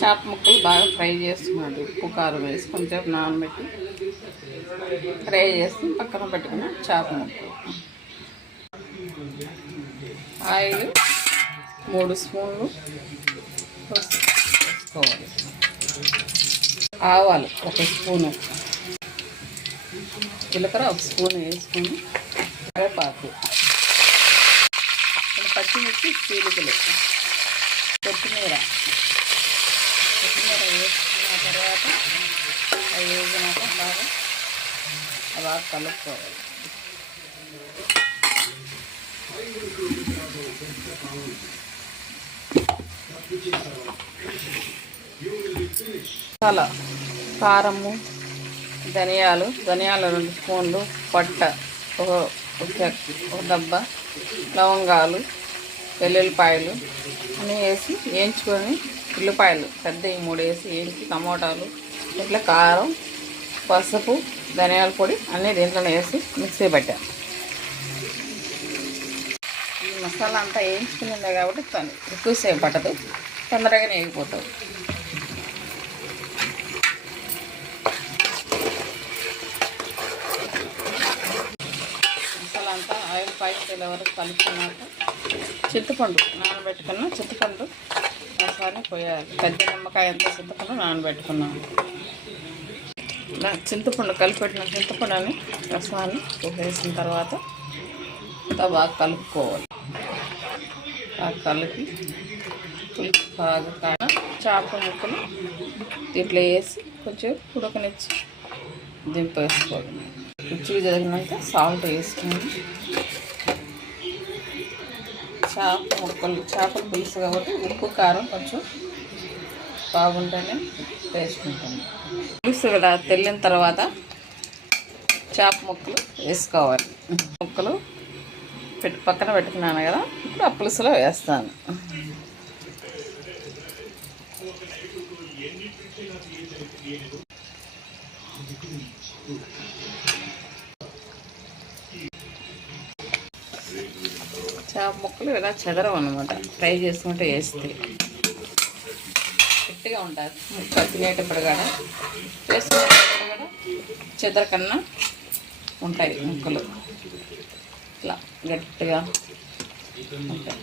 చేప ముక్కలు బాగా ఫ్రై చేసుకున్నాడు. ఉప్పు కారం వేసి కొంచెం నానబెట్టి ఫ్రై చేసి పక్కన పెట్టుకున్న చేప ముక్కలు. ఆయిల్ 3 స్పూన్లు వేసుకోవాలి. ఆవాలు 1 స్పూను, జీలకర్ర 1 స్పూన్ వేసుకొని కరివేపాకు, పచ్చిమిర్చి చీలికలు, కొత్తిమీర వేసుకున్న తర్వాత అవి వేసినాక బాగా కలుపుకోవాలి. మసాలా కారము, ధనియాలు 2 స్పూన్లు, పట్ట ఒక దబ్బ, లవంగాలు, వెల్లుల్లిపాయలు అన్నీ వేసి వేయించుకొని, ఉల్లిపాయలు పెద్ద 3 వేసి వేయించి, టమోటాలు, ఇట్లా కారం, పసుపు, ధనియాల పొడి అన్నీ దీంట్లోనే వేసి మిక్సీ పెట్టాను. ఈ మసాలా అంతా వేయించుకునిందే కాబట్టి ఎక్కువసేపు పట్టదు, తొందరగానే వేగిపోతుంది. మసాలా అంతా ఆయిల్ పైకి వరకు కలుపుకున్నాక చింతపండు నానబెట్టుకున్న చింతపండు రసాన్ని పోయాలి. పెద్ద నిమ్మకాయ అంతా చింతపండు నానబెట్టుకున్నాను. చింతపండు కలిపెట్టిన చింతపండుని రసాన్ని వేసిన తర్వాత అంతా బాగా కలుపుకోవాలి. బాగా కలిపి పులుసు బాగా చేప ముక్కలు దీంట్లో వేసి కొంచెం ఉడకనిచ్చి దింపేసుకోవాలి. రుచిగా జరిగినాక సాల్ట్ వేసుకొని, చేపల పులుసు కాబట్టి ఉప్పు కారం కొంచెం బాగుంటేనే వేసుకుంటాము. పులుసు ఇలా తెల్లిన తర్వాత చేప ముక్కలు వేసుకోవాలి. ముక్కలు పక్కన పెట్టుకున్నాను కదా, ఇప్పుడు ఆ పులుసులో వేస్తాను. చేప ముక్కలు ఇలా చెదరం అన్నమాట. ఫ్రై చేసుకుంటే వేస్తే గట్టిగా ఉంటుంది. ముక్క తినేటప్పుడు కూడా వేసుకునేటప్పుడు కూడా చెదరకన్నా ఉంటాయి ముక్కలు, ఇట్లా గట్టిగా ఉంటాయి.